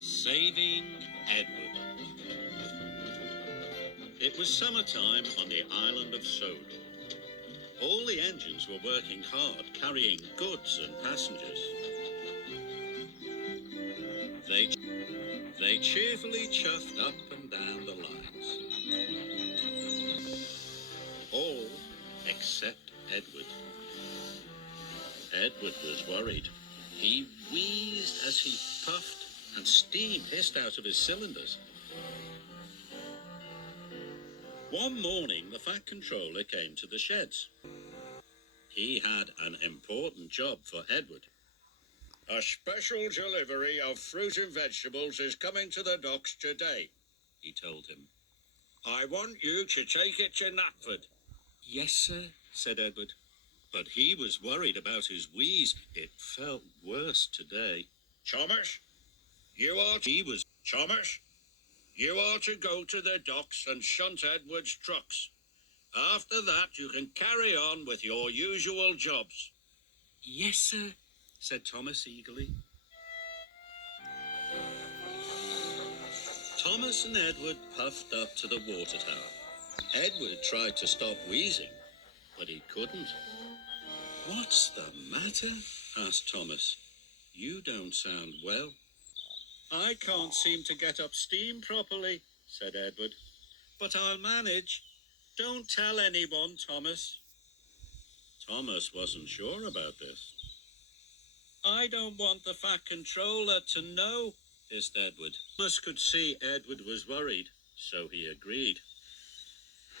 Saving Edward. It was summertime on the island of Sodor. All the engines were working hard, carrying goods and passengers. They, they cheerfully chuffed up and down the lines. All except Edward. Edward was worried. He wheezed as he puffed, and steam hissed out of his cylinders. One morning, the Fat Controller came to the sheds. He had an important job for Edward. A special delivery of fruit and vegetables is coming to the docks today, he told him. I want you to take it to Knapford. Yes, sir, said Edward. But he was worried about his wheeze. It felt worse today. Thomas, you are to go to the docks and shunt Edward's trucks. After that, you can carry on with your usual jobs. Yes, sir, said Thomas eagerly. Thomas and Edward puffed up to the water tower. Edward tried to stop wheezing, but he couldn't. What's the matter? Asked Thomas. You don't sound well. I can't seem to get up steam properly, said Edward. But I'll manage. Don't tell anyone, Thomas. Thomas wasn't sure about this. I don't want the Fat Controller to know, hissed Edward. Thomas could see Edward was worried, so he agreed.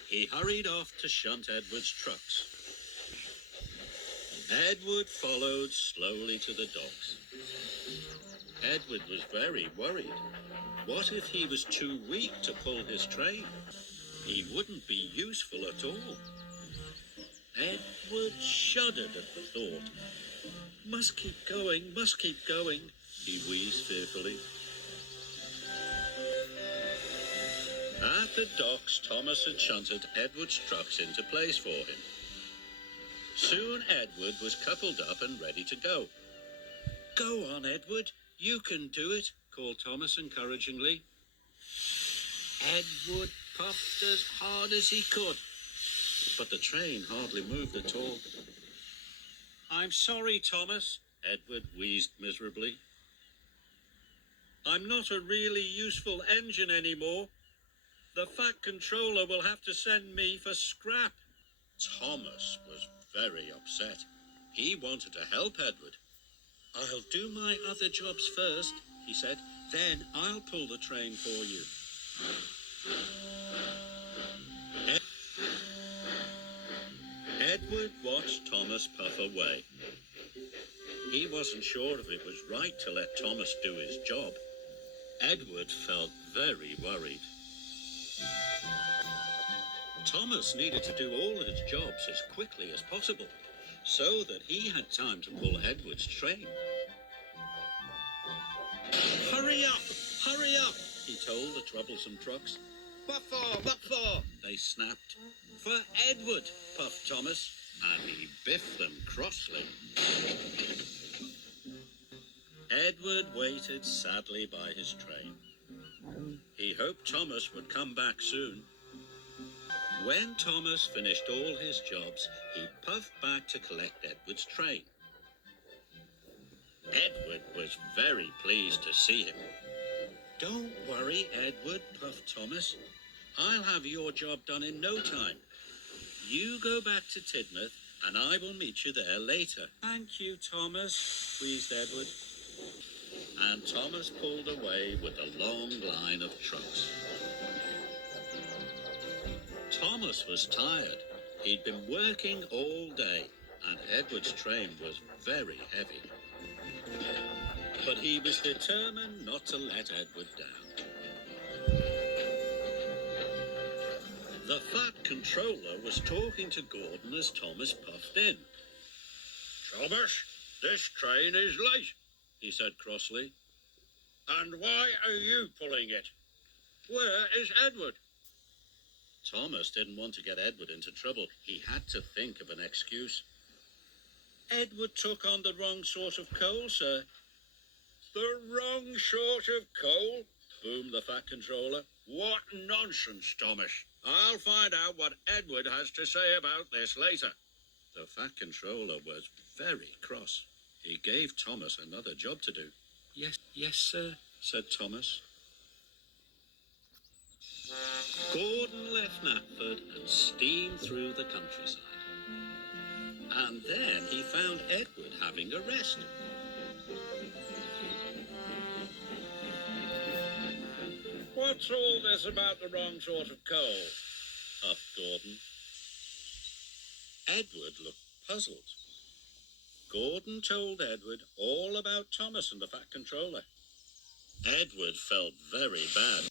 He hurried off to shunt Edward's trucks. Edward followed slowly to the docks. Edward was very worried. What if he was too weak to pull his train? He wouldn't be useful at all. Edward shuddered at the thought. Must keep going, he wheezed fearfully. At the docks, Thomas had shunted Edward's trucks into place for him. Soon Edward was coupled up and ready to go. Go on, Edward. You can do it, called Thomas encouragingly. Edward puffed as hard as he could, but the train hardly moved at all. I'm sorry, Thomas, Edward wheezed miserably. I'm not a really useful engine anymore. The Fat Controller will have to send me for scrap. Thomas was very upset. He wanted to help Edward. I'll do my other jobs first, he said. Then I'll pull the train for you. Edward watched Thomas puff away. He wasn't sure if it was right to let Thomas do his job. Edward felt very worried. Thomas needed to do all his jobs as quickly as possible, so that he had time to pull Edward's train. Hurry up, he told the troublesome trucks. What for? They snapped. For Edward, puffed Thomas, and he biffed them crossly. Edward waited sadly by his train. He hoped Thomas would come back soon. When Thomas finished all his jobs, he puffed back to collect Edward's train. Edward was very pleased to see him. Don't worry, Edward, puffed Thomas. I'll have your job done in no time. You go back to Tidmouth, and I will meet you there later. Thank you, Thomas, wheezed Edward. And Thomas pulled away with a long line of trucks. Thomas was tired. He'd been working all day, and Edward's train was very heavy. But he was determined not to let Edward down. The Fat Controller was talking to Gordon as Thomas puffed in. Thomas, this train is late, he said crossly. And why are you pulling it? Where is Edward? Thomas didn't want to get Edward into trouble. He had to think of an excuse. Edward took on the wrong sort of coal, sir. The wrong sort of coal? Boomed the Fat Controller. What nonsense, Thomas. I'll find out what Edward has to say about this later. The Fat Controller was very cross. He gave Thomas another job to do. Yes, sir, said Thomas. Gordon left Knapford and steamed through the countryside. And then he found Edward having a rest. What's all this about the wrong sort of coal? Huffed Gordon. Edward looked puzzled. Gordon told Edward all about Thomas and the Fat Controller. Edward felt very bad.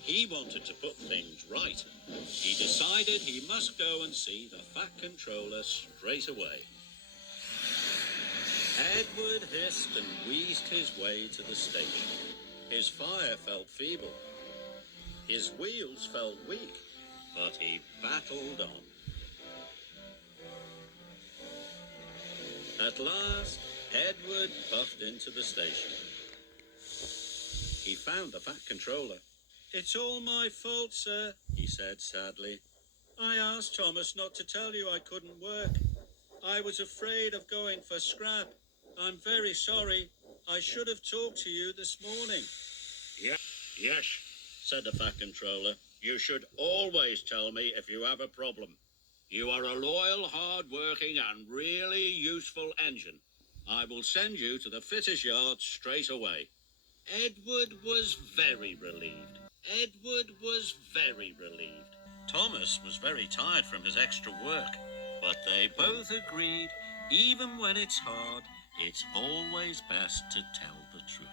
He wanted to put things right. He decided he must go and see the Fat Controller straight away. Edward hissed and wheezed his way to the station. His fire felt feeble. His wheels felt weak, but he battled on. At last, Edward puffed into the station. He found the Fat Controller. "It's all my fault, sir," he said sadly. "I asked Thomas not to tell you I couldn't work. I was afraid of going for scrap. I'm very sorry. I should have talked to you this morning." Yes, said the Fat Controller. You should always tell me if you have a problem. You are a loyal, hard-working and really useful engine. I will send you to the fitters' yard straight away. Edward was very relieved. Thomas was very tired from his extra work, but they both agreed, even when it's hard, it's always best to tell the truth.